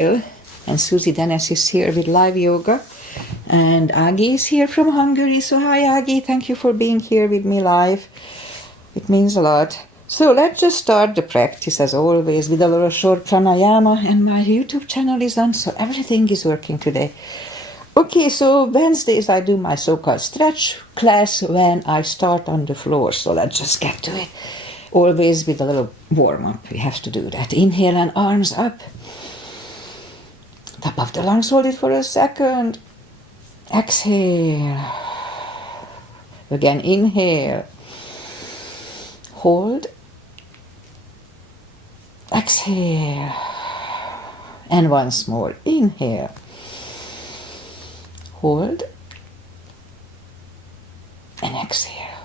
And Susie Dennis is here with live yoga. And Agi is here from Hungary. So hi Agi, thank you for being here with me live. It means a lot. So let's just start the practice as always with a little short pranayama, and my YouTube channel is on, so everything is working today. Okay, so Wednesdays I do my so-called stretch class when I start on the floor. So let's just get to it. Always with a little warm-up. We have to do that. Inhale and arms up. Top of the lungs, hold it for a second. Exhale. Again, inhale. Hold. Exhale. And once more. Inhale. Hold. And exhale.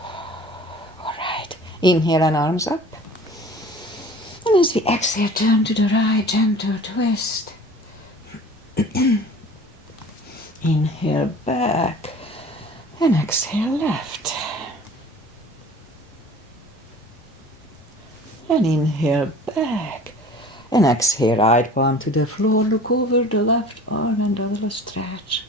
All right. Inhale and arms up. And as we exhale, turn to the right, gentle twist. Inhale back and exhale left. And inhale back and exhale right palm to the floor. Look over the left arm and a little stretch.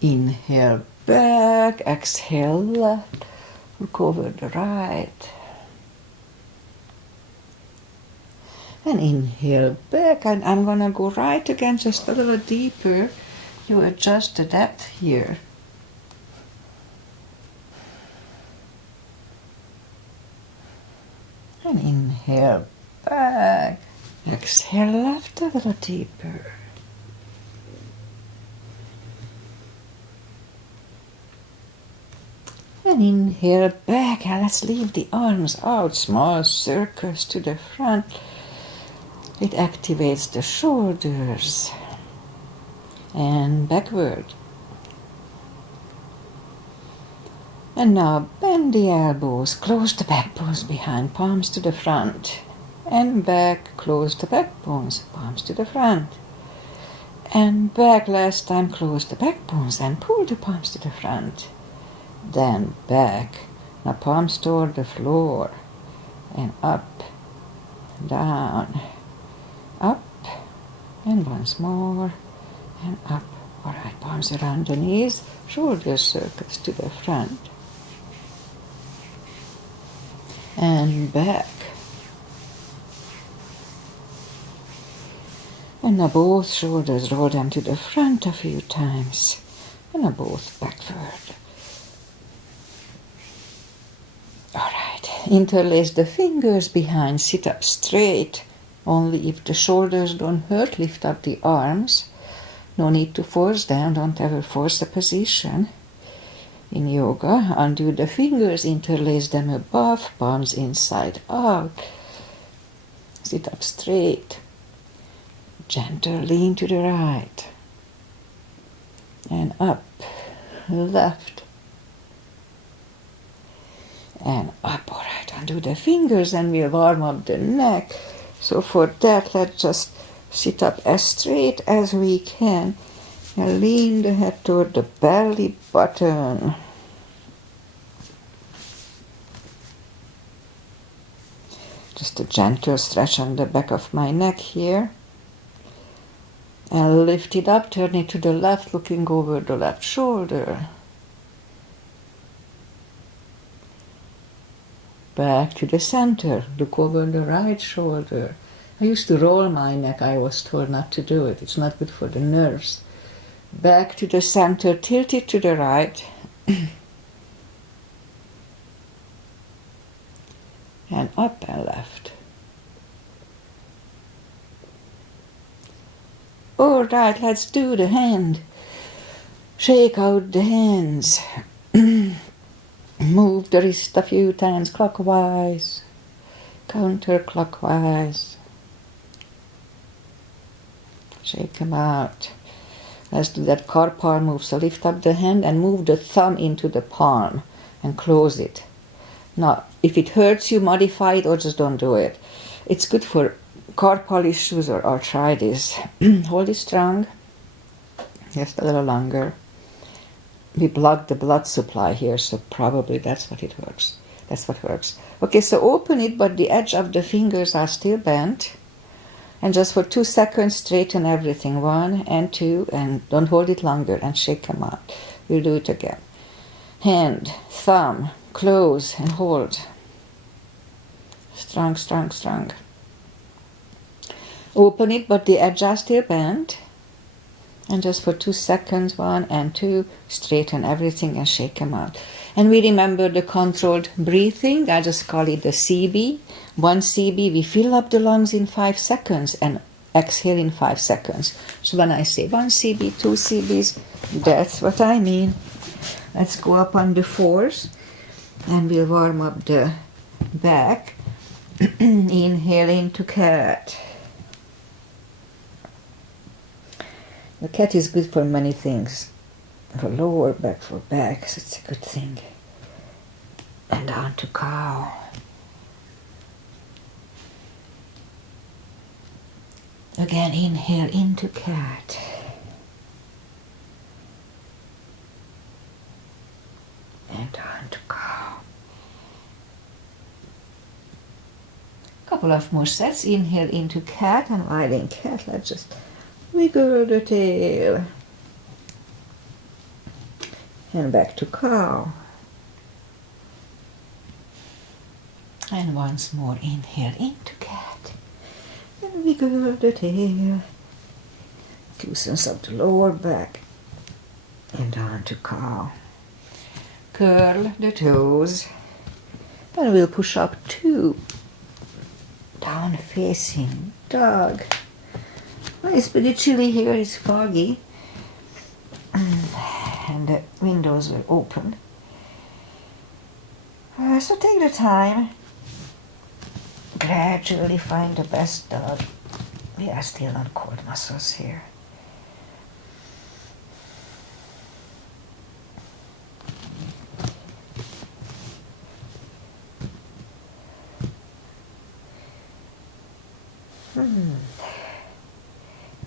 Inhale back, exhale left. Look over the right. And inhale back, and I'm gonna go right again, just a little deeper. You adjust the depth here. And inhale back. Exhale left a little deeper. And inhale back, and let's leave the arms out, small circles to the front. It activates the shoulders and backward. And now bend the elbows, close the backbones behind, palms to the front. And back, close the backbones, palms to the front. And back, last time, close the backbones and pull the palms to the front. Then back, now palms toward the floor. And up, down. Up, and once more, and up. All right, palms around the knees, shoulder circles to the front. And back. And now both shoulders, roll them to the front a few times. And now both backward. All right, interlace the fingers behind, sit up straight. Only if the shoulders don't hurt, lift up the arms. No need to force them, don't ever force a position. In yoga, undo the fingers, interlace them above, palms inside out. Sit up straight. Gentle lean to the right. And up, left. And up, all right, undo the fingers and we'll warm up the neck. So for that, let's just sit up as straight as we can and lean the head toward the belly button. Just a gentle stretch on the back of my neck here. And lift it up, turn it to the left, looking over the left shoulder. Back to the center, look over the right shoulder. I used to roll my neck, I was told not to do it. It's not good for the nerves. Back to the center, tilt it to the right. And up and left. All right, let's do the hand. Shake out the hands. Move the wrist a few times clockwise, counterclockwise. Shake them out. Let's do that carpal move. So lift up the hand and move the thumb into the palm and close it. Now, if it hurts you, modify it or just don't do it. It's good for carpal issues or arthritis. Hold it strong. Just a little longer. We block the blood supply here, so probably that's what it works. That's what works. Okay, so open it, but the edge of the fingers are still bent. And just for 2 seconds, straighten everything. 1 and 2, and don't hold it longer, and shake them out. We'll do it again. Hand, thumb, close and hold. Strong, strong, strong. Open it, but the edge are still bent. And just for 2 seconds, 1 and 2, straighten everything and shake them out. And we remember the controlled breathing. I just call it the CB. 1 CB, we fill up the lungs in 5 seconds and exhale in 5 seconds. So when I say 1 CB, 2 CBs, that's what I mean. Let's go up on the 4s and we'll warm up the back. Inhale into cat. The cat is good for many things. For lower back, for back, so it's a good thing. And down to cow. Again, inhale into cat. And down to cow. Couple of more sets. Inhale into cat, and while in cat, let's just wiggle the tail. And back to cow. And once more, inhale into cat. And wiggle the tail. It loosens up the lower back. And down to cow. Curl the toes. And we'll push up 2. Down facing dog. Well, it's pretty chilly here, it's foggy. And the windows are open. So take the time. Gradually find the best dog. We are still on core muscles here.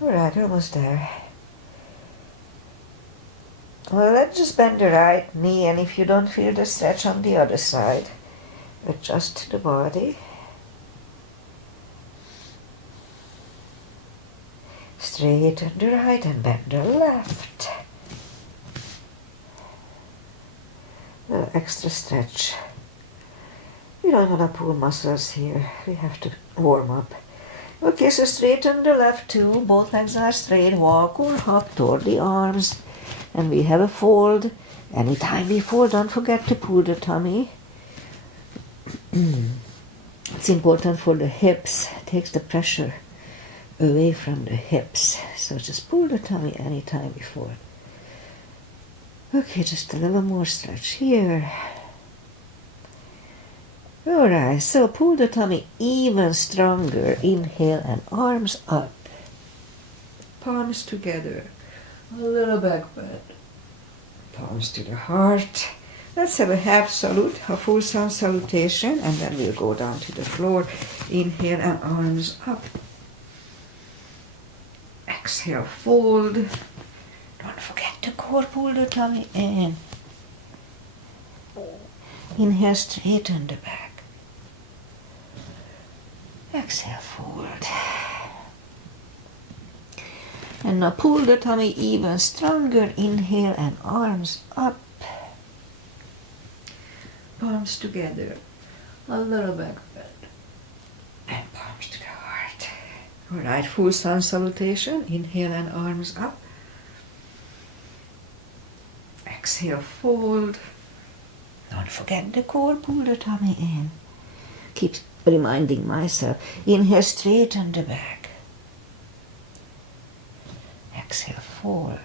Alright, almost there. Well, let's just bend the right knee, and if you don't feel the stretch on the other side, adjust the body. Straighten the right and bend the left. A little extra stretch. We don't want to pull muscles here. We have to warm up. Okay, so straighten the left too. Both legs are straight. Walk or hop toward the arms. And we have a fold. Anytime we fold, don't forget to pull the tummy. It's important for the hips. It takes the pressure away from the hips. So just pull the tummy anytime before. Okay, just a little more stretch here. Alright, so pull the tummy even stronger. Inhale and arms up. Palms together. A little back bend. Palms to the heart. Let's have a half salute, a full sun salutation, and then we'll go down to the floor. Inhale and arms up. Exhale, fold. Don't forget to core, pull the tummy in. Inhale, straighten the back. Exhale, fold. And now pull the tummy even stronger. Inhale and arms up. Palms together. A little back bend. And palms to the heart. Alright, full sun salutation. Inhale and arms up. Exhale, fold. Don't forget the core, pull the tummy in. Keep reminding myself. Inhale, straighten the back. Exhale, fold.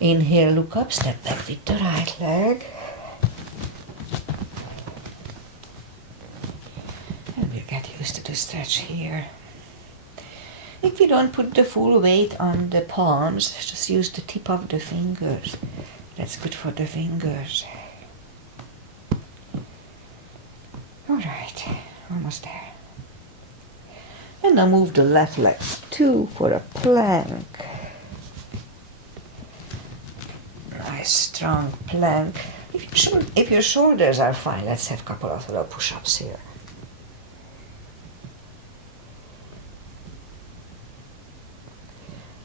Inhale, look up, step back with the right leg. And we'll get used to the stretch here. If you don't put the full weight on the palms, just use the tip of the fingers. That's good for the fingers. Alright, almost there. And now move the left leg too for a plank. Nice strong plank. If your shoulders are fine, let's have a couple of little push-ups here.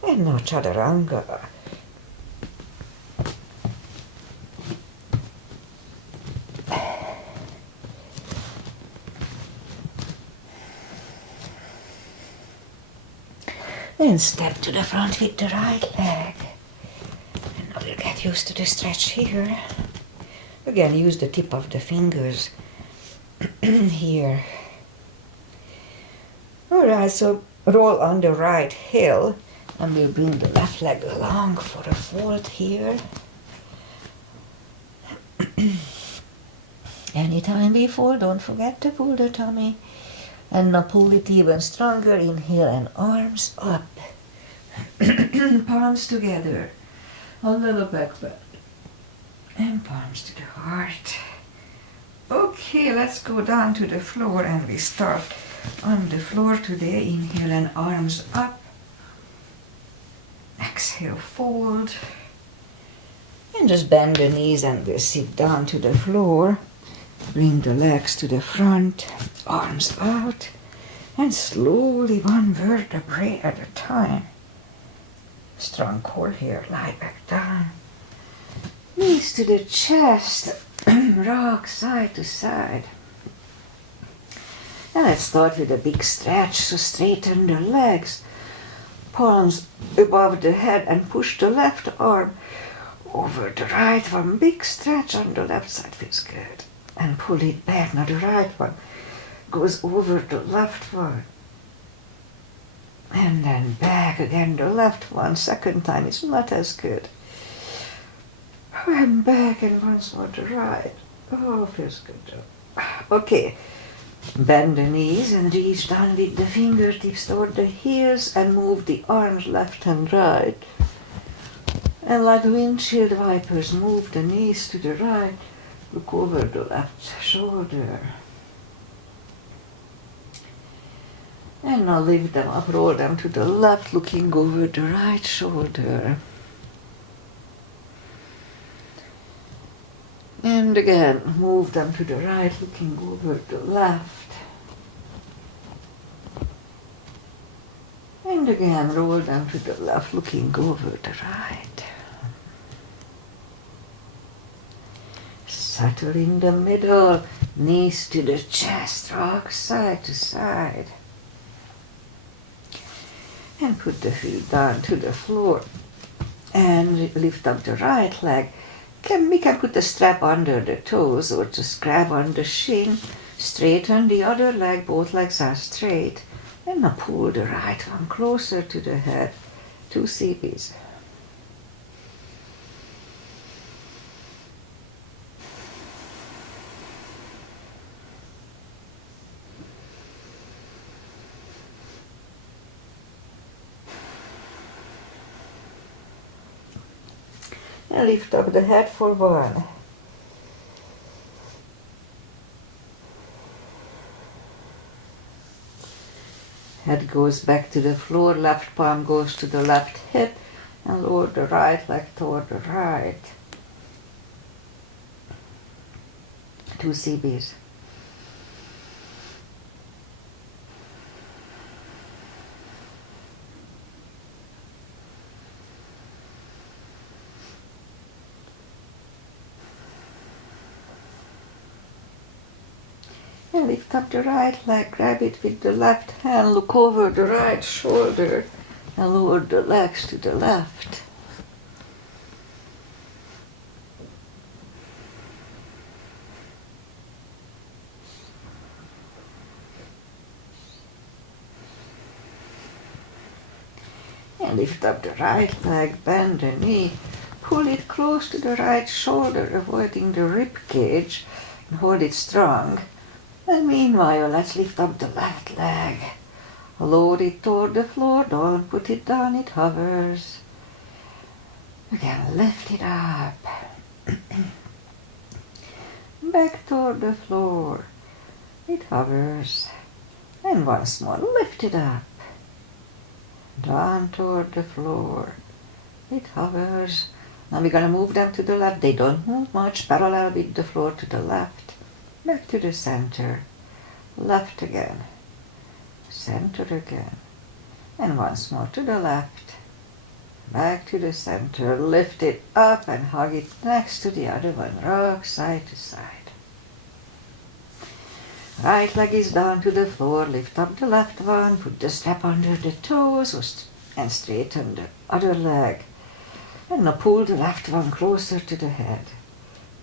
And now chaturanga. Then step to the front with the right leg. And now we'll get used to the stretch here. Again, use the tip of the fingers here. Alright, so roll on the right heel and we'll bring the left leg along for a fold here. Anytime we fold, don't forget to pull the tummy. And now pull it even stronger. Inhale and arms up. Palms together. A little back bend. And palms to the heart. Okay, let's go down to the floor and we start on the floor today. Inhale and arms up. Exhale, fold. And just bend the knees and we'll sit down to the floor. Bring the legs to the front, arms out, and slowly one vertebrae at a time. Strong core here, lie back down. Knees to the chest, rock side to side. And let's start with a big stretch, so straighten the legs. Palms above the head and push the left arm over the right one. Big stretch on the left side, feels good. And pull it back. Now the right one goes over the left one. And then back again, the left one. Second time is not as good. And back and once more the right. Oh, feels good. Okay. Bend the knees and reach down with the fingertips toward the heels and move the arms left and right. And like windshield wipers, move the knees to the right. Look over the left shoulder. And now lift them up, roll them to the left, looking over the right shoulder. And again, move them to the right, looking over the left. And again, roll them to the left, looking over the right. Settle in the middle, knees to the chest, rock side to side. And put the feet down to the floor. And lift up the right leg. We can put the strap under the toes or just grab on the shin. Straighten the other leg, both legs are straight. And now pull the right one closer to the head. 2 CBs. And lift up the head for 1. Head goes back to the floor, left palm goes to the left hip, and lower the right leg toward the right. 2 CBs. And lift up the right leg, grab it with the left hand, look over the right shoulder, and lower the legs to the left. And lift up the right leg, bend the knee, pull it close to the right shoulder, avoiding the rib cage, and hold it strong. And meanwhile, let's lift up the left leg. Load it toward the floor, don't put it down, it hovers. Again, lift it up. Back toward the floor, it hovers. And once more, lift it up. Down toward the floor, it hovers. Now we're going to move them to the left. They don't move much, parallel with the floor to the left. Back to the center, left again, center again, and once more to the left, back to the center, lift it up and hug it next to the other one, rock side to side. Right leg is down to the floor, lift up the left one, put the strap under the toes and straighten the other leg. And now pull the left one closer to the head.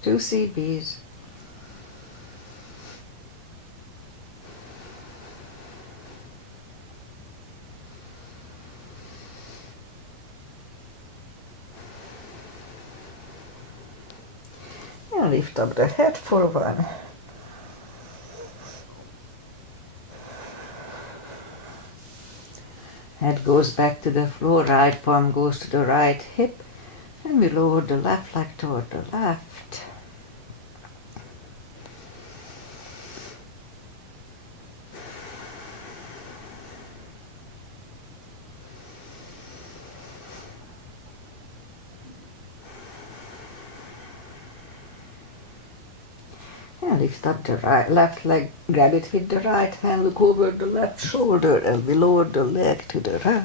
2 CBs. And lift up the head for 1. Head goes back to the floor, right palm goes to the right hip, and we lower the left leg toward the left. And lift up the left leg, grab it with the right hand, look over the left shoulder, and we lower the leg to the right.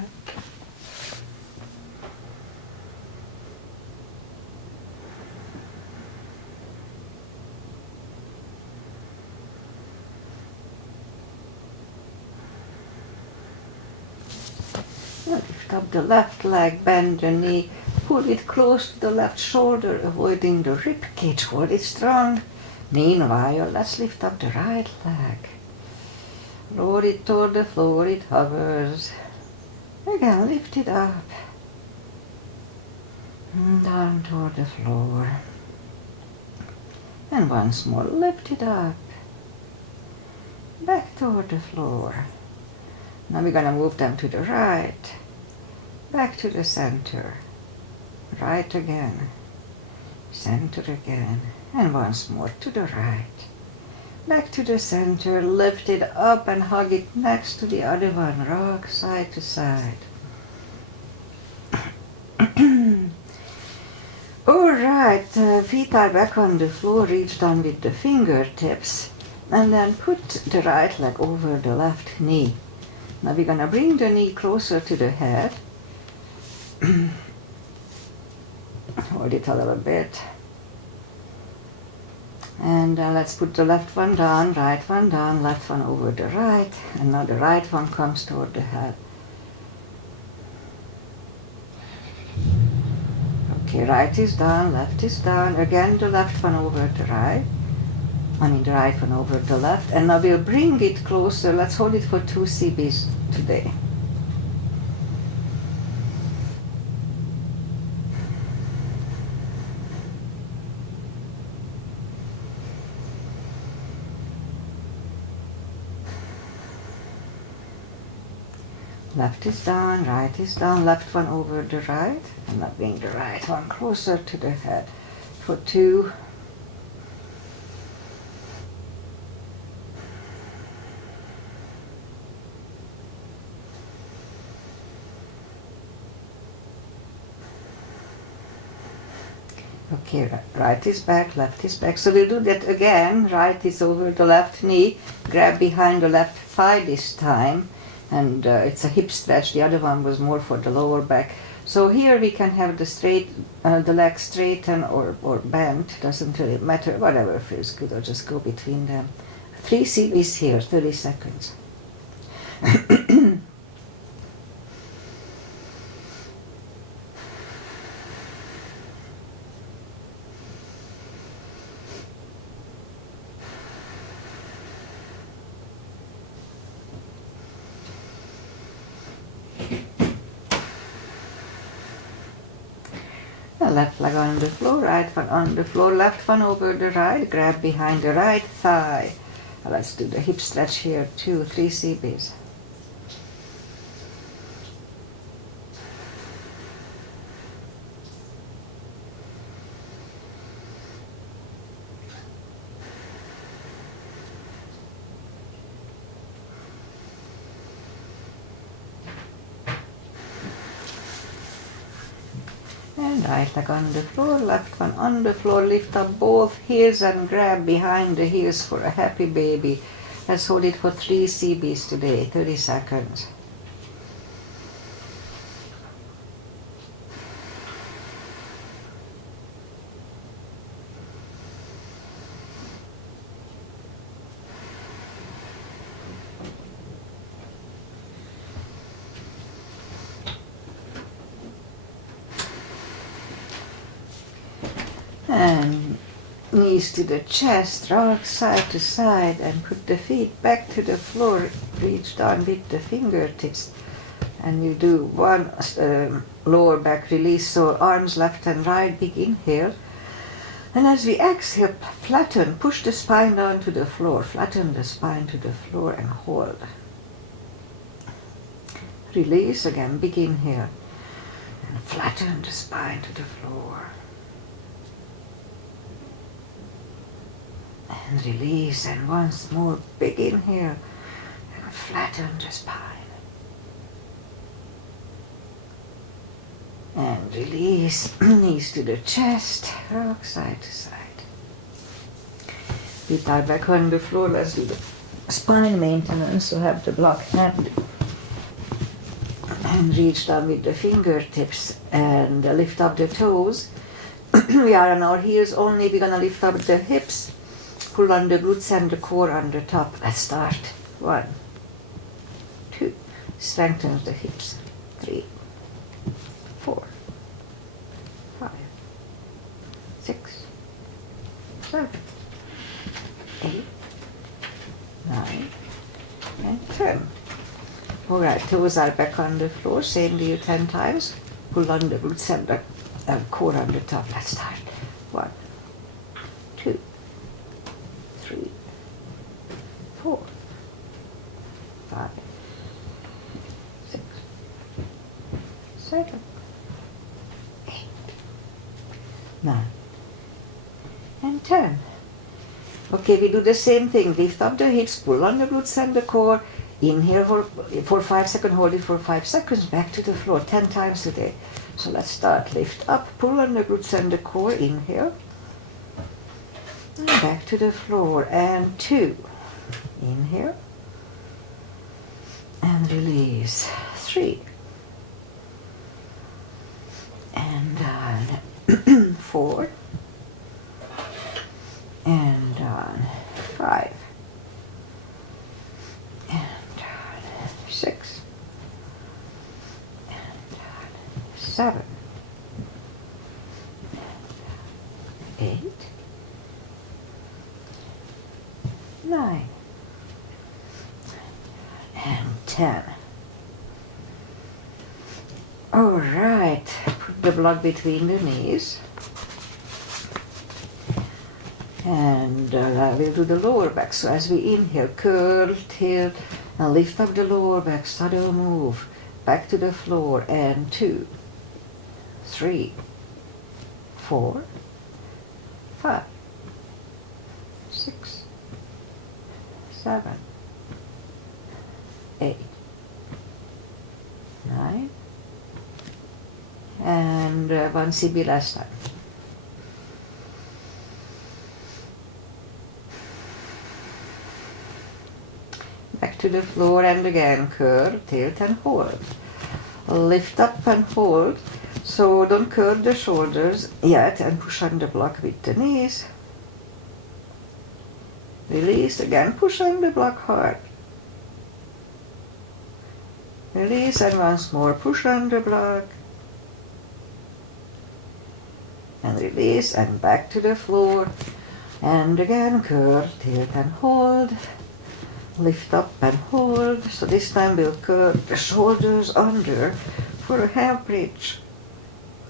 And lift up the left leg, bend the knee, pull it close to the left shoulder, avoiding the rib cage, hold it strong. Meanwhile, let's lift up the right leg. Lower it toward the floor, it hovers. Again, lift it up. Down toward the floor. And once more, lift it up. Back toward the floor. Now we're gonna move them to the right. Back to the center. Right again. Center again. And once more to the right. Back to the center, lift it up and hug it next to the other one, rock side to side. Alright, feet are back on the floor, reach down with the fingertips, and then put the right leg over the left knee. Now we're gonna bring the knee closer to the head. Hold it a little bit. And let's put the left one down, right one down, left one over the right, and now the right one comes toward the head. Okay, right is down, left is down, again the left one over the right, the right one over the left, and now we'll bring it closer. Let's hold it for 2 CBs today. Left is down, right is down, left one over the right, and now bring the right one closer to the head for 2. Okay, right is back, left is back. So we'll do that again. Right is over the left knee, grab behind the left thigh this time. And it's a hip stretch. The other one was more for the lower back. So here we can have the leg straighten or bent, doesn't really matter, whatever feels good, or just go between them. 3 CBs here, 30 seconds. Left leg on the floor, right one on the floor, left one over the right, grab behind the right thigh. Let's do the hip stretch here too, 3 CBs. And right leg on the floor, left one on the floor, lift up both heels and grab behind the heels for a happy baby. Let's hold it for 3 CBs today, 30 seconds. And knees to the chest, rock side to side, and put the feet back to the floor. Reach down with the fingertips. And you do one lower back release, so arms left and right, big inhale. And as we exhale, flatten, push the spine down to the floor, flatten the spine to the floor and hold. Release again, big inhale. And flatten the spine to the floor. And release, and once more, big inhale. And flatten the spine. And release, knees to the chest, rock side to side. Feet are back on the floor. Let's do the spine maintenance. So have the block hand and reach down with the fingertips and lift up the toes. We are on our heels only. We're gonna lift up the hips, pull on the glutes and the core on the top. Let's start. 1, 2, strengthen the hips. 3, 4, 5, 6, 7, 8, 9, and 10. Alright, toes are back on the floor. Same do you 10 times. Pull on the glutes and the core on the top. Let's start. 1, 2, 3, 4, 5, 6, 7, 8, 9, and 10. Okay, we do the same thing. Lift up the hips, pull on the glutes and the core. Inhale for 5 seconds, hold it for 5 seconds, back to the floor 10 times a day. So let's start. Lift up, pull on the glutes and the core, inhale. And back to the floor, and 2. Inhale. And release. 3. And down. 4. And down. 5. And down. 6. And down. 7. And 8. 9. And 10. All right, put the block between the knees. And we'll do the lower back. So as we inhale, curl, tilt, and lift up the lower back, subtle move, back to the floor, and 2, 3, 4, 5, 6, 7, 8, 9, and 1 CB last time. Back to the floor and again, curl, tilt and hold. Lift up and hold. So don't curl the shoulders yet and push on the block with the knees. Release again, push on the block hard. Release and once more, push on the block. And release and back to the floor. And again, curl, tilt and hold. Lift up and hold. So this time we'll curl the shoulders under for a half bridge.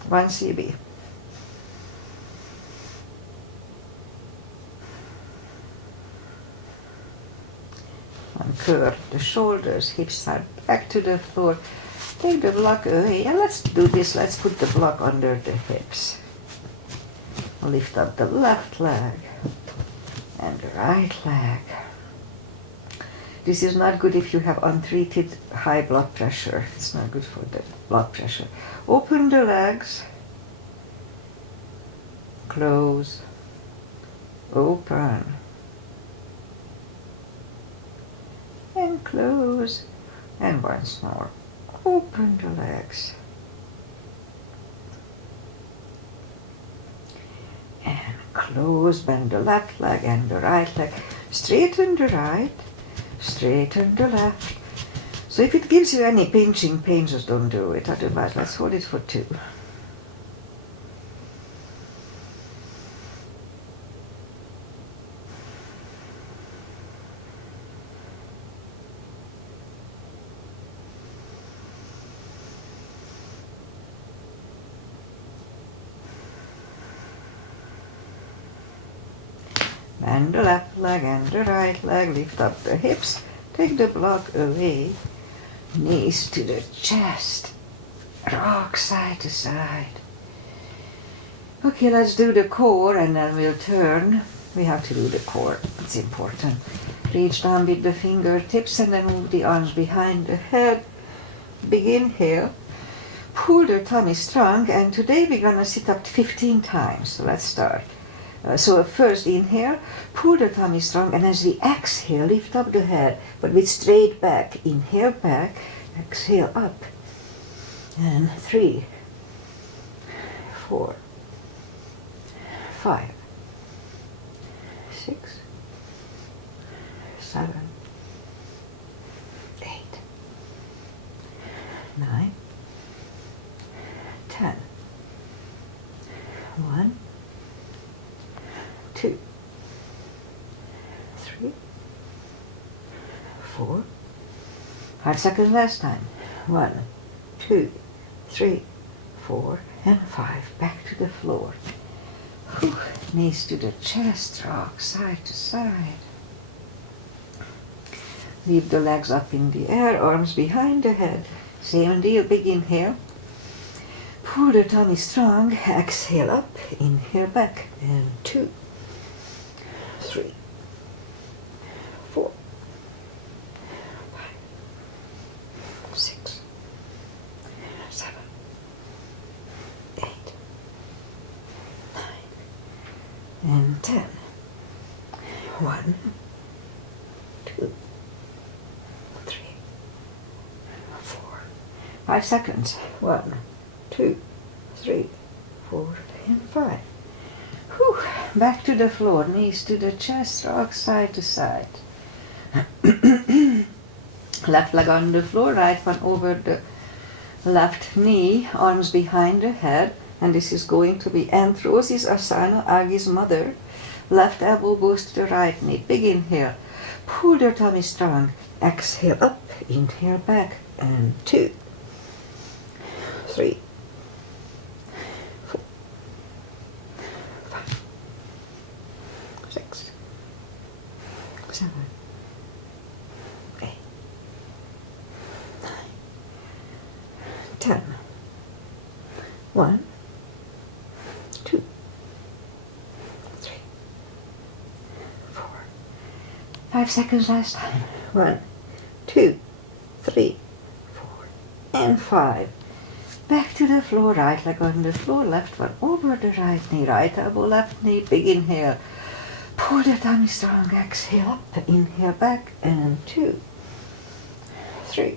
1 CB. And curl the shoulders, hips are back to the floor. Take the block away. And let's do this. Let's put the block under the hips. Lift up the left leg and the right leg. This is not good if you have untreated high blood pressure. It's not good for the blood pressure. Open the legs. Close. Open. And close. And once more. Open the legs. And close. Bend the left leg and the right leg. Straighten the right. Straighten the left. So if it gives you any pinching pain, just don't do it. Otherwise, let's hold it for 2. Bend the left leg and the right leg, lift up the hips, take the block away, knees to the chest, rock side to side. Okay, let's do the core and then we'll turn. We have to do the core, it's important. Reach down with the fingertips and then move the arms behind the head. Big inhale. Pull the tummy strong, and today we're gonna sit up 15 times. So let's start. So first inhale, pull the tummy strong, and as we exhale, lift up the head, but with straight back. Inhale back, exhale up. And 3, 4, 5, 6, 7, 8, 9, 10. 1, 2, 3, 4. 5 seconds last time. 1, 2, 3, 4, and 5. Back to the floor. Whew. Knees to the chest, rock side to side. Leave the legs up in the air, arms behind the head. Same deal, big inhale. Pull the tummy strong, exhale up, inhale back, and 2, 3, 4, 5, 6, 7, 8, 9, and 10. 1, 2, 3, 4. 5 seconds. 1, 2, 3, 4, and 5. Whew. Back to the floor, knees to the chest, rock side to side. Left leg on the floor, right one over the left knee, arms behind the head, and this is going to be Aunt Rosie's Asana, Agi's mother. Left elbow goes to the right knee. Big inhale. Pull the tummy strong. Exhale up, inhale back, and 2, 3, 4, 5, 6, 7, 8, 9, 10. 1, 2, 3, 4. 5 seconds last time. 1, 2, 3, 4, and 5. Back to the floor, right leg on the floor, left one over the right knee, right elbow, left knee, big inhale. Pull the tummy strong, exhale up, inhale back, and 2, 3,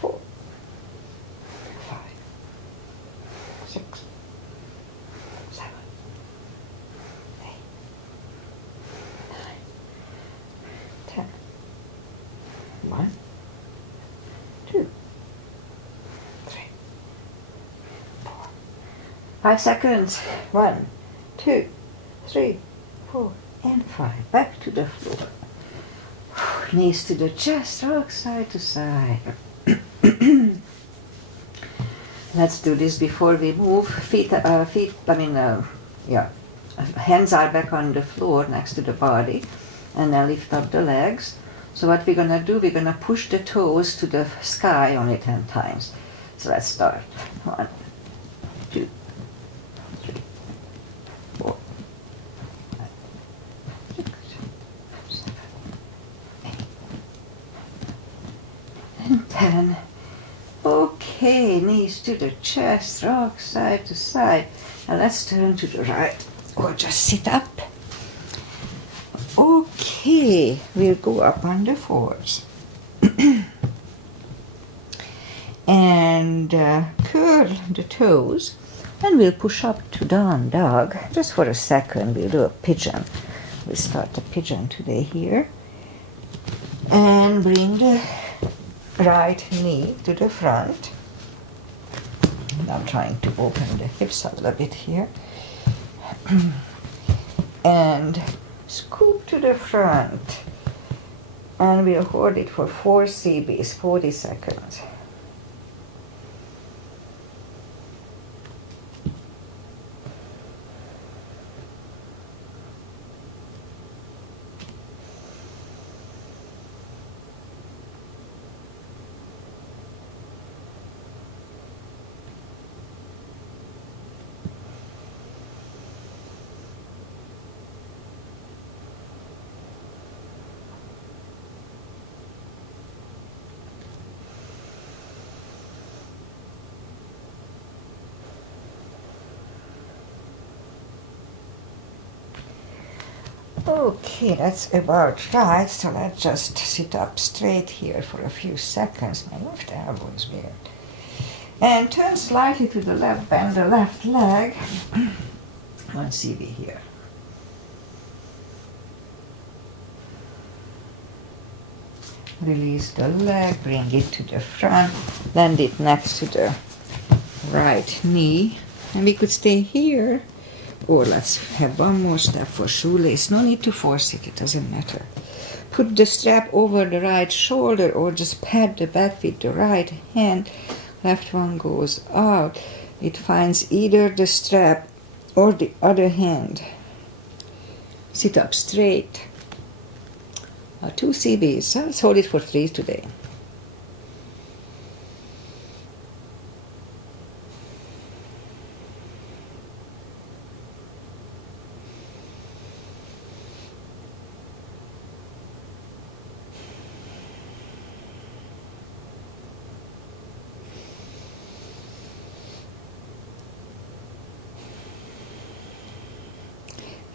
4, 5, 6, 7, 8, 9, 10. 1, 2, 3, 4. 5 seconds. 1, 2, 3, 4, and 5. Back to the floor. Knees to the chest, rock side to side. Let's do this before we move. Hands are back on the floor next to the body, and then lift up the legs. So what we're gonna do, we're gonna push the toes to the sky only 10 times. So let's start. 1, 2, 3, 4, 5, 6, 7, 8, and 10. Okay, knees to the chest, rock side to side. And let's turn to the right, or just sit up. Okay, we'll go up on the fours. And curl the toes, and we'll push up to down dog. Just for a second, we'll do a pigeon. We'll start the pigeon today here. And bring the right knee to the front. And I'm trying to open the hips a little bit here. And scoop to the front. And we'll hold it for 4 CBs, 40 seconds. Okay, that's about right. So let's just sit up straight here for a few seconds. My left elbow is weird. And turn slightly to the left, bend the left leg. One CB here. Release the leg, bring it to the front, land it next to the right knee. And we could stay here, or let's have one more step for shoelace. No need to force it, it doesn't matter. Put the strap over the right shoulder or just pat the back with the right hand. Left one goes out. It finds either the strap or the other hand. Sit up straight. 2 CBs. Let's hold it for 3 today.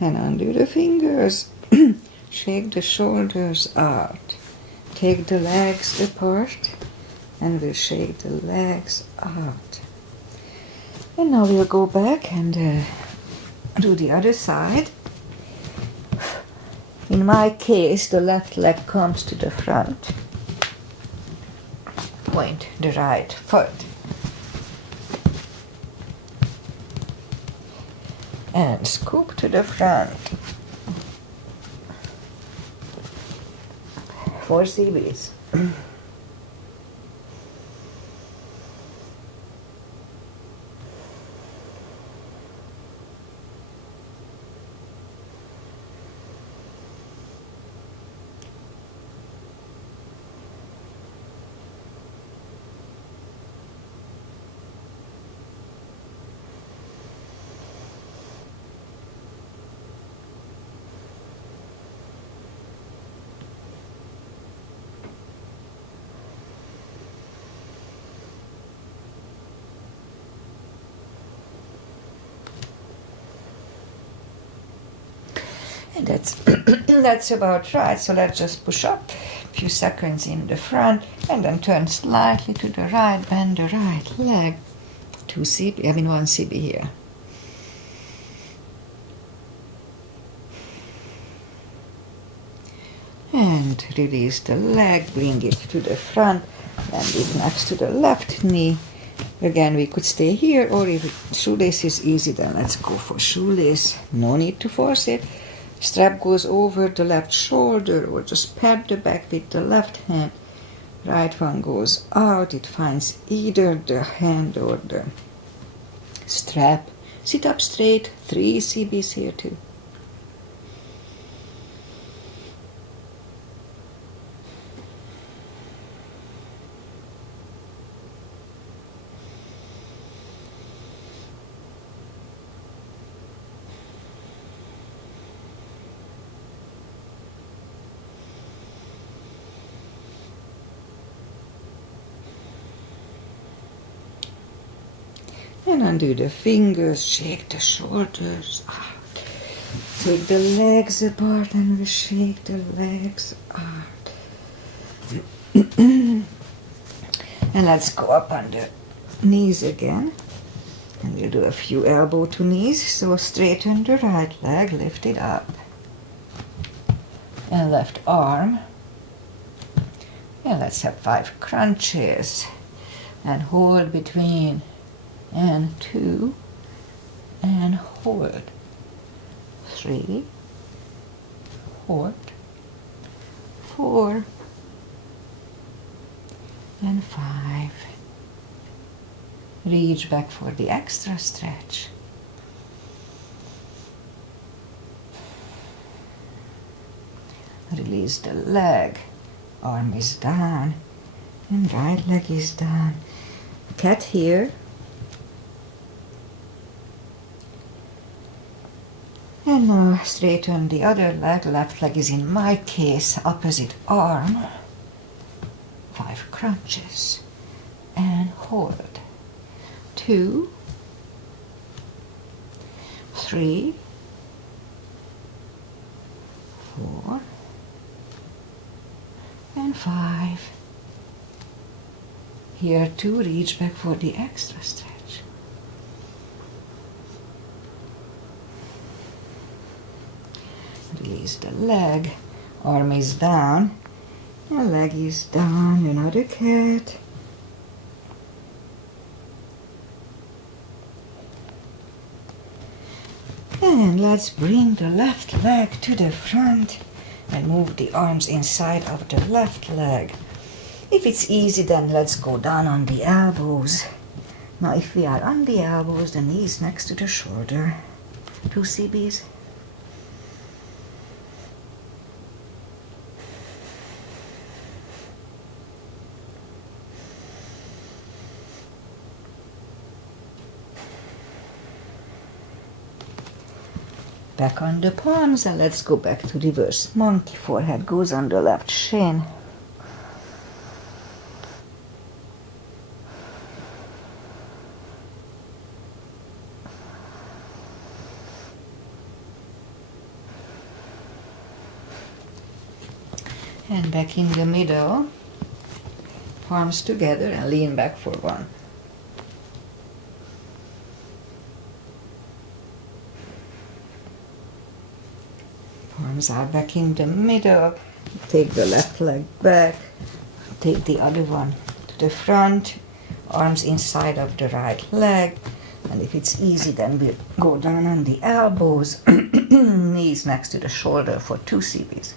And undo the fingers. Shake the shoulders out. Take the legs apart and we'll shake the legs out. And now we'll go back and do the other side. In my case, the left leg comes to the front. Point the right foot. And scoop to the front. 4 CBs. And that's about right. So let's just push up a few seconds in the front and then turn slightly to the right, bend the right leg. 2 CB, 1 CB here. And release the leg, bring it to the front, land it next to the left knee. Again, we could stay here, or if shoelace is easy, then let's go for shoelace. No need to force it. Strap goes over the left shoulder, or just pat the back with the left hand. Right one goes out. It finds either the hand or the strap. Sit up straight. 3 CBs here too. And undo the fingers, shake the shoulders out. Take the legs apart and we shake the legs out. And let's go up on the knees again. And we'll do a few elbow to knees. So straighten the right leg, lift it up. And left arm. And let's have 5 crunches. And hold between. And 2, and hold. 3, hold. 4, and 5. Reach back for the extra stretch. Release the leg. Arm is down, and right leg is down. Cat here. And now straighten the other leg. Left leg is, in my case, opposite arm. 5 crunches. And hold. 2, 3, 5. Here 2, reach back for the extra stretch. Release the leg, arm is down, and leg is down, another cat. And let's bring the left leg to the front and move the arms inside of the left leg. If it's easy, then let's go down on the elbows. Now if we are on the elbows, the knees next to the shoulder. 2 CBs. Back on the palms, and let's go back to reverse monkey. Forehead goes on the left shin. And back in the middle, palms together and lean back for 1. Arms are back in the middle. Take the left leg back. Take the other one to the front. Arms inside of the right leg. And if it's easy, then we'll go down on the elbows. Knees next to the shoulder for 2 CBs.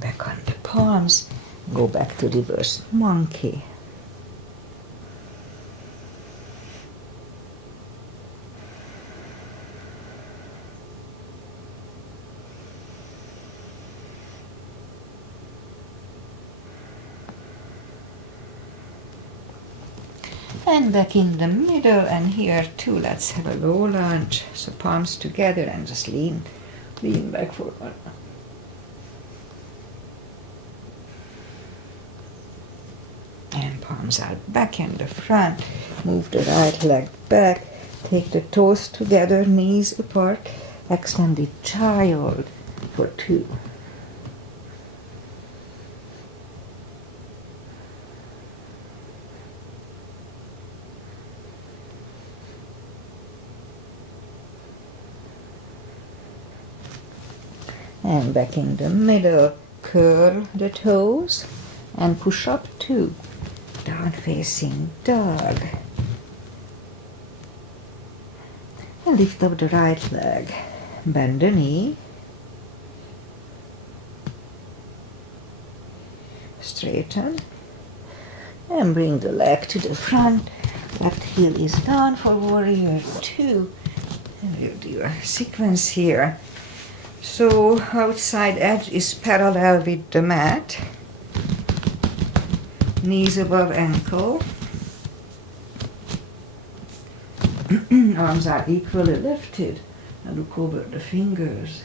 Back on the palms, go back to reverse monkey. And back in the middle, and here too, let's have a low lunge. So palms together and just lean back forward. And palms are back in the front. Move the right leg back. Take the toes together, knees apart. Extend the child for 2. And back in the middle, curl the toes and push up 2. Down facing dog. And lift up the right leg. Bend the knee. Straighten. And bring the leg to the front. Left heel is down for warrior 2. And we'll do a sequence here. So outside edge is parallel with the mat. Knees above ankle. Arms are equally lifted. And look over the fingers.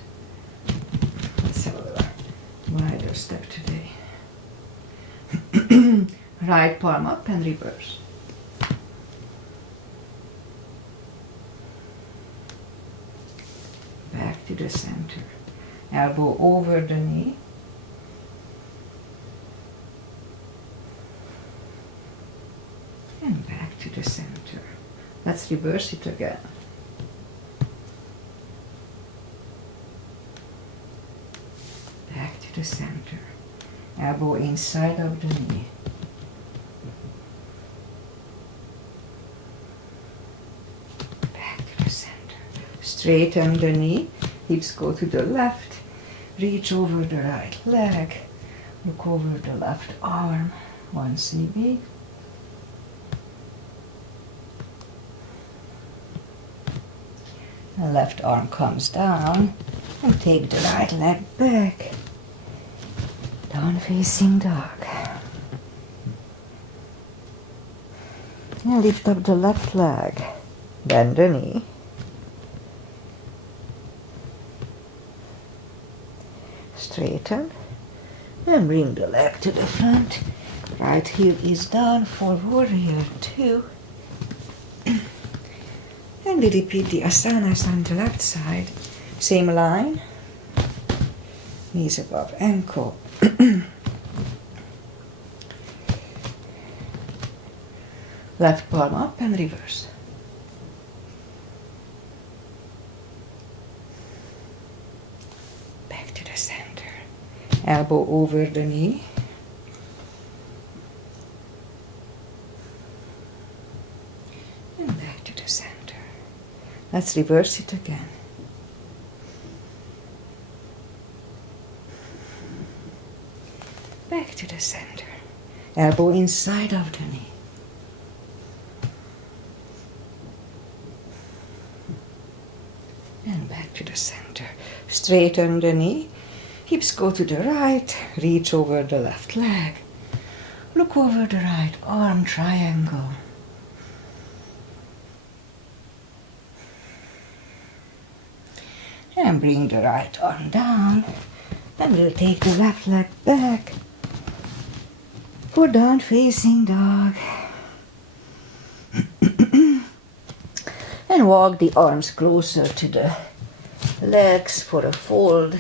Let's have a wider step today. Right palm up and reverse. Back to the center. Elbow over the knee. And back to the center. Let's reverse it again. Back to the center. Elbow inside of the knee. Back to the center. Straighten the knee. Hips go to the left. Reach over the right leg. Look over the left arm. 1 CB. The left arm comes down and take the right leg back. Down facing dog. And lift up the left leg. Bend the knee. Straighten. And bring the leg to the front. Right heel is down for warrior 2. And we repeat the asanas on the left side. Same line. Knees above ankle. Left palm up and reverse. Back to the center. Elbow over the knee. And back to the center. Let's reverse it again. Back to the center. Elbow inside of the knee. And back to the center. Straighten the knee. Hips go to the right. Reach over the left leg. Look over the right arm, triangle. And bring the right arm down. And we'll take the left leg back for down facing dog. And walk the arms closer to the legs for a fold.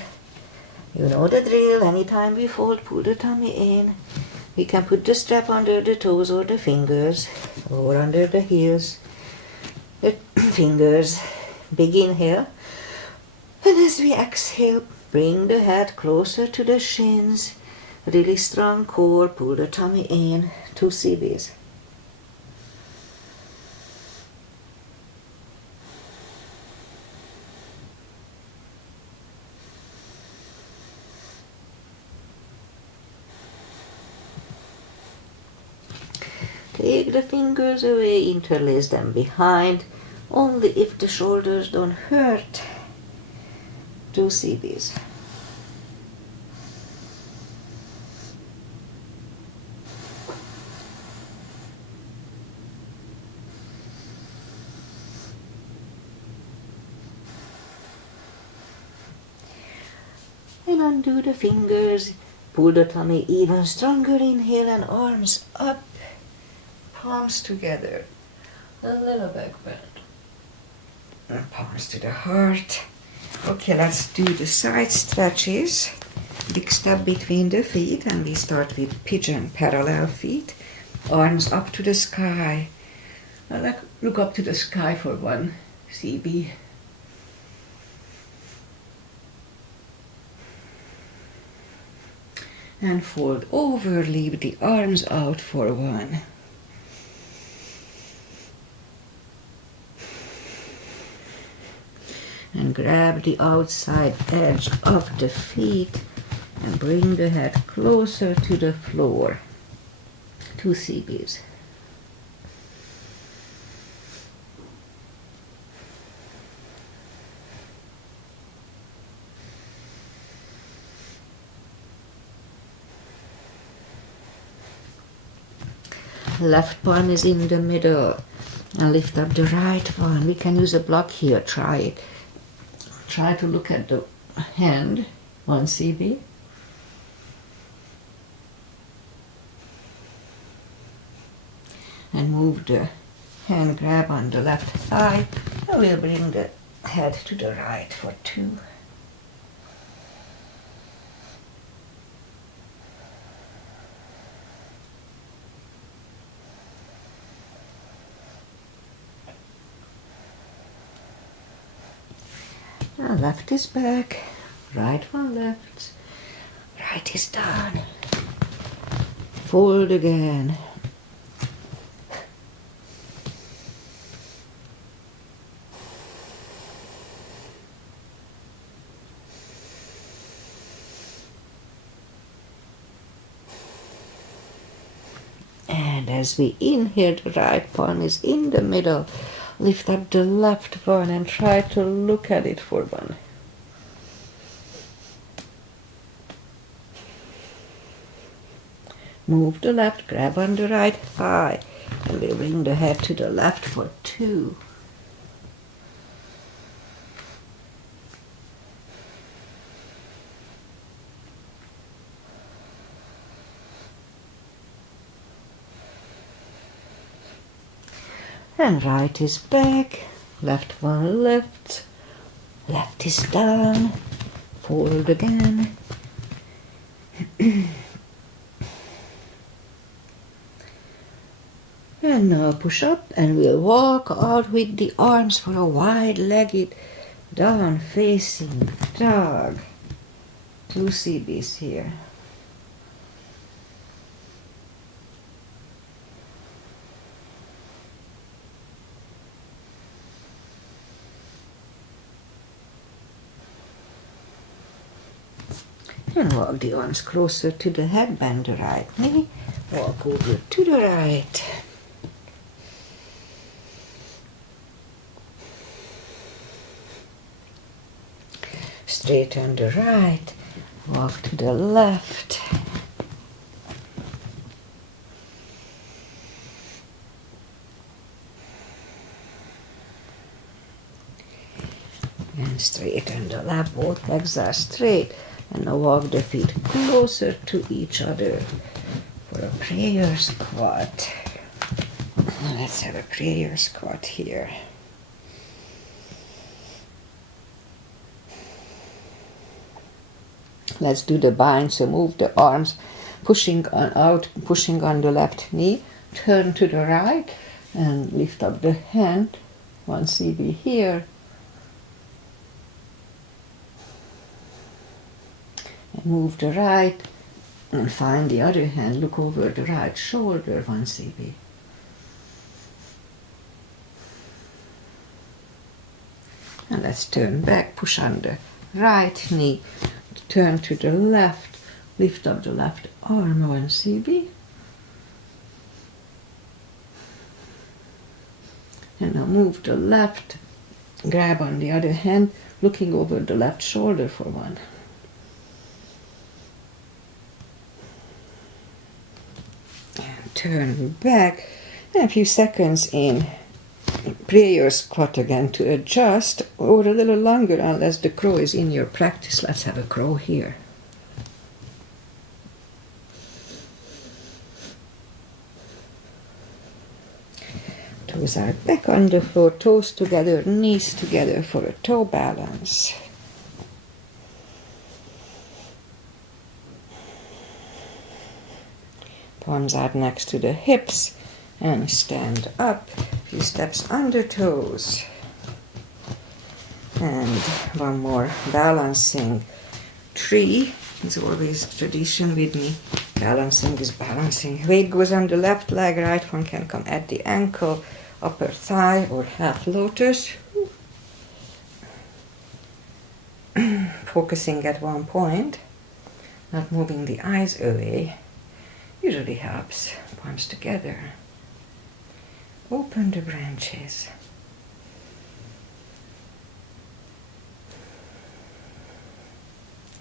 You know the drill. Anytime we fold, pull the tummy in. We can put the strap under the toes or the fingers, or under the heels. The fingers. Big inhale. And as we exhale, bring the head closer to the shins. Really strong core. Pull the tummy in. 2 CBs. Take the fingers away, interlace them behind, only if the shoulders don't hurt. 2 CBs. And undo the fingers, pull the tummy even stronger, inhale and arms up. Palms together, a little back bend. And palms to the heart. Okay, let's do the side stretches. Big step between the feet, and we start with pigeon, parallel feet. Arms up to the sky. Look up to the sky for 1 CB. And fold over, leave the arms out for 1. And grab the outside edge of the feet and bring the head closer to the floor. 2 CBs. Left palm is in the middle. And lift up the right one. We can use a block here. Try it. Try to look at the hand, 1 CB. And move the hand grab on the left thigh. And we'll bring the head to the right for 2. Now left is back, right one left, right is down. Fold again. And as we inhale, the right palm is in the middle. Lift up the left one and try to look at it for 1. Move the left, grab on the right thigh, and we bring the head to the left for 2. And right is back, left one left, left is down, fold again. And now push up and we'll walk out with the arms for a wide-legged down-facing dog. 2 CBs here. And walk the arms closer to the head, bend the right knee, walk over to the right. Straighten the right, walk to the left. And straighten the left, both legs are straight. And now walk the feet closer to each other for a prayer squat. Let's have a prayer squat here. Let's do the bind, so move the arms, pushing on out, pushing on the left knee, turn to the right and lift up the hand, 1 CB here. And move the right and find the other hand, look over the right shoulder, 1 CB. And let's turn back, push on the right knee, turn to the left, lift up the left arm, 1 CB. And now move the left, grab on the other hand, looking over the left shoulder for 1. And turn back, and a few seconds in prayer squat again to adjust, or a little longer unless the crow is in your practice. Let's have a crow here. Toes are back on the floor, toes together, knees together for a toe balance. Palms are next to the hips and stand up. Few steps under toes. And one more balancing tree. It's always tradition with me. Balancing is balancing. Weight goes on the left leg, right one can come at the ankle, upper thigh or half lotus. Focusing at one point, not moving the eyes away. Usually helps. Palms together. Open the branches.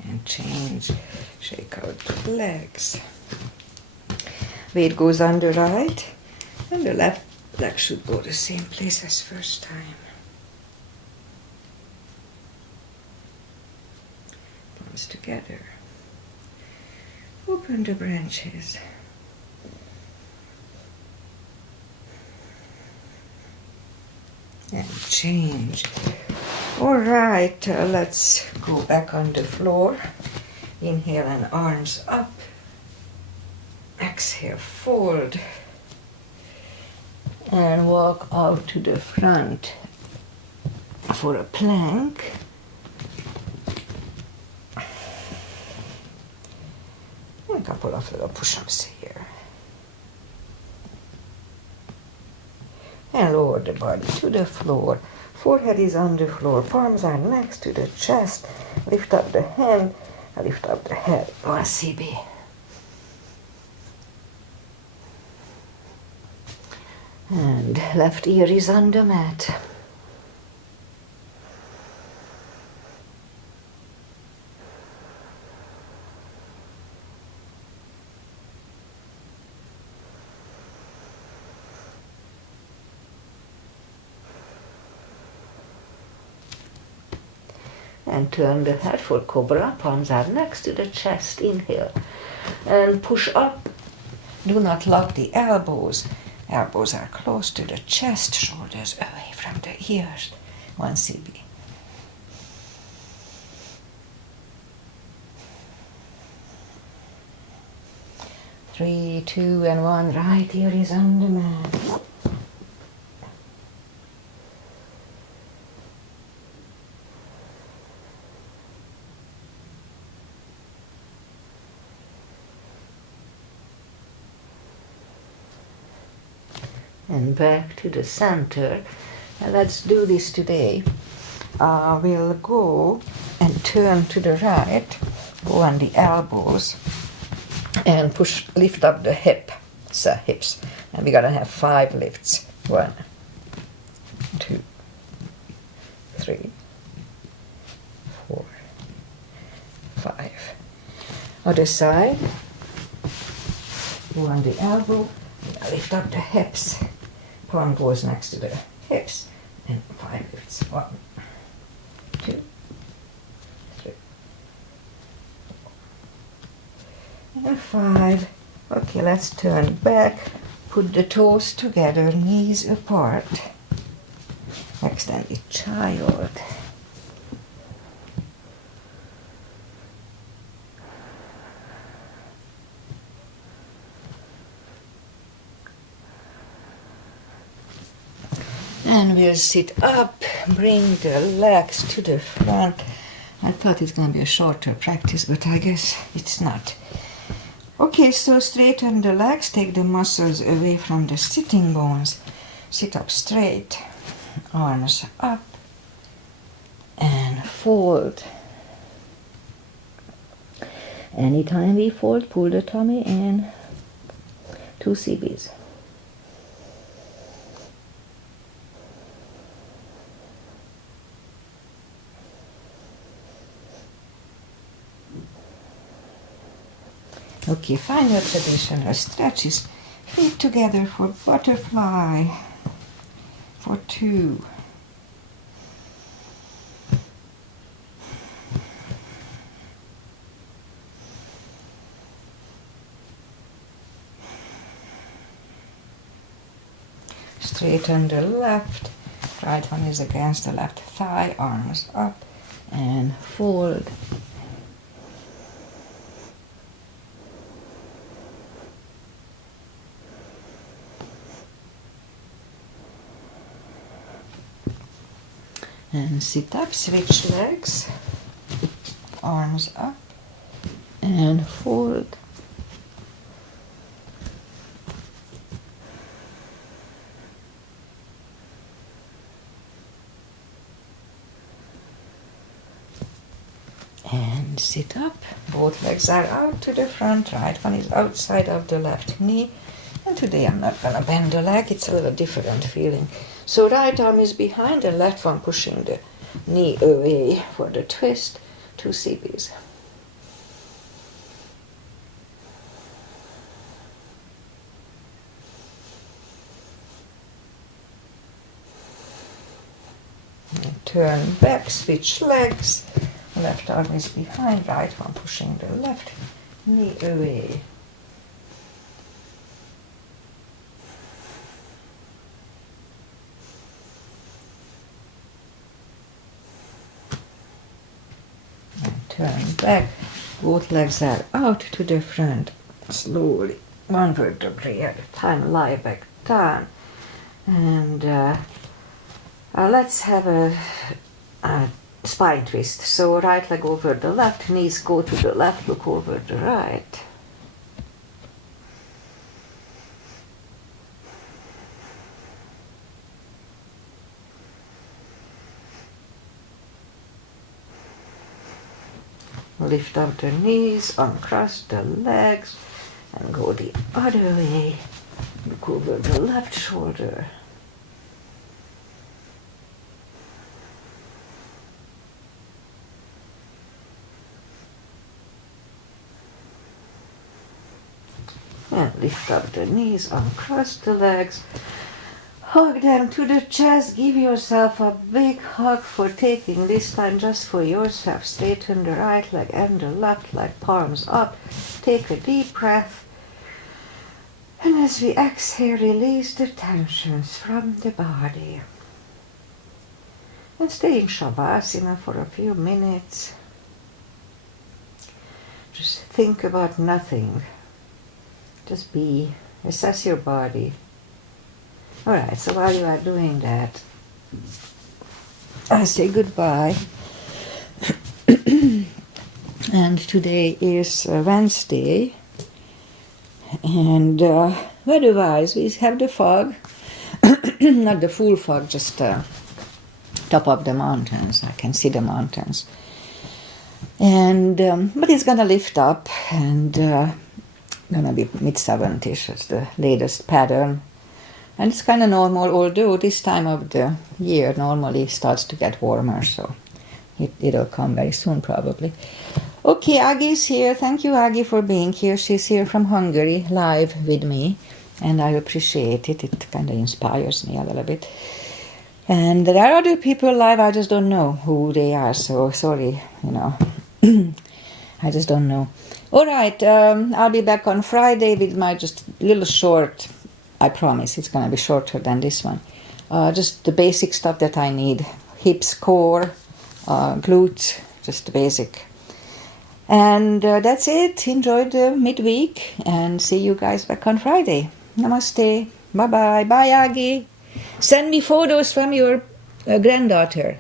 And change. Shake out the legs. Weight goes on the right, and the left leg should go the same place as first time. Palms together. Open the branches. And change. All right, let's go back on the floor. Inhale and arms up. Exhale, fold. And walk out to the front for a plank. And a couple of little push-ups here. And lower the body to the floor. Forehead is on the floor. Palms are next to the chest. Lift up the hand. Lift up the head. 1 CB. And left ear is on the mat. And turn the head for cobra. Palms are next to the chest. Inhale. And push up. Do not lock the elbows. Elbows are close to the chest, shoulders away from the ears. 1 CB. Three, 2, and 1. Right ear is on the mat. And back to the center. And let's do this today. We'll go and turn to the right, go on the elbows, and lift up the hips. And we're gonna have 5 lifts. 1, 2, 3, 4, 5. Other side. Go on the elbow, lift up the hips. Palm goes next to the hips, and 5 lifts. 1, 2, 3, 4, and 5. Okay, let's turn back. Put the toes together, knees apart. Extend the child. And we'll sit up, bring the legs to the front. I thought it's going to be a shorter practice, but I guess it's not. Okay, so straighten the legs, take the muscles away from the sitting bones. Sit up straight, arms up, and fold. Anytime we fold, pull the tummy in. 2 CBs. Okay, final traditional stretches. Feet together for butterfly. For 2. Straighten the left. Right one is against the left thigh. Arms up and fold. And sit up, switch legs, arms up, and fold. And sit up, both legs are out to the front, right one is outside of the left knee. And today I'm not gonna bend the leg, it's a little different feeling. So right arm is behind, the left one pushing the knee away for the twist. 2 CBs. And turn back, switch legs. Left arm is behind, right one pushing the left knee away. Turn back, both legs are out to the front, slowly, 1 vertebrae at a time, lie back down, and let's have a spine twist. So right leg over the left, knees go to the left, look over the right. Lift up the knees, uncross the legs, and go the other way. Look over the left shoulder. And lift up the knees, uncross the legs. Hug them to the chest. Give yourself a big hug for taking this time just for yourself. Straighten the right leg and the left leg, palms up. Take a deep breath. And as we exhale, release the tensions from the body. And stay in Shavasana for a few minutes. Just think about nothing. Just be. Assess your body. Alright, so while you are doing that, I say goodbye. And today is Wednesday. And weather-wise, we have the fog. Not the full fog, just top of the mountains. I can see the mountains. And but it's gonna lift up and gonna be mid-70s. It's the latest pattern. And it's kind of normal, although this time of the year normally starts to get warmer, so it'll come very soon probably. Okay, Agi is here. Thank you, Agi, for being here. She's here from Hungary, live with me, and I appreciate it. It kind of inspires me a little bit. And there are other people live, I just don't know who they are, so sorry, I just don't know. All right, I'll be back on Friday with my just little short, I promise it's going to be shorter than this one. Just the basic stuff that I need. Hips, core, glutes, just the basic. And that's it. Enjoy the midweek and see you guys back on Friday. Namaste. Bye-bye. Bye, Agi. Send me photos from your granddaughter.